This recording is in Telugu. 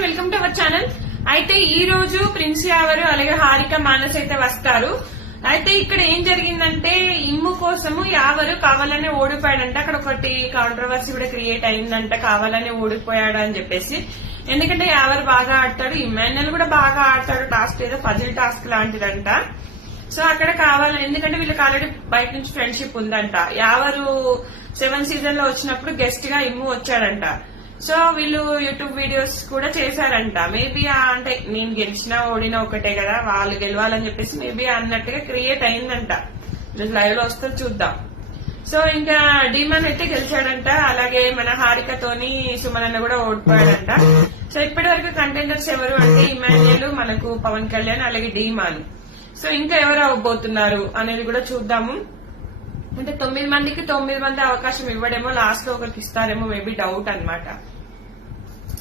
Everyone, welcome to our channel. అయితే ఈ రోజు ప్రిన్స్ యావరు అలాగే హారిక మానస్ అయితే వస్తారు. అయితే ఇక్కడ ఏం జరిగిందంటే ఇమ్ము కోసము యావరు కావాలనే ఓడిపోయాడంట. అక్కడ ఒకటి కాంట్రవర్సీ కూడా క్రియేట్ అయిందంట, కావాలనే ఓడిపోయాడు అని చెప్పేసి. ఎందుకంటే యావరు బాగా ఆడతాడు, ఇమాన్యుల్ కూడా బాగా ఆడతాడు. టాస్క్ ఏదో పజిల్ టాస్క్ లాంటిదంట. సో అక్కడ కావాలని, ఎందుకంటే వీళ్ళకి ఆల్రెడీ బయట నుంచి ఫ్రెండ్షిప్ ఉందంట. యావరు 7th సీజన్ లో వచ్చినప్పుడు గెస్ట్ గా ఇమ్ము వచ్చాడంట. సో వీళ్ళు యూట్యూబ్ వీడియోస్ కూడా చేశారంట. మేబీ అంటే నేను గెలిచినా ఓడినా ఒకటే కదా, వాళ్ళు గెలవాలని చెప్పేసి మేబీ అన్నట్టుగా క్రియేట్ అయిందంట. లైవ్ లో వస్తే చూద్దాం. సో ఇంకా డీమన్ అయితే గెలిచాడంట. అలాగే మన హారికతోని సుమన్ అన్న కూడా ఓడిపోయాడంట. సో ఇప్పటి వరకు కంటెండర్స్ ఎవరు అంటే ఇమాన్యుల్, మనకు పవన్ కళ్యాణ్, అలాగే డీమాన్. సో ఇంకా ఎవరు అవ్వబోతున్నారు అనేది కూడా చూద్దాము. అంటే 9 మందికి 9 మంది అవకాశం ఇవ్వడేమో, లాస్ట్ లో ఒకరికి ఇస్తారేమో, మేబీ డౌట్ అన్నమాట.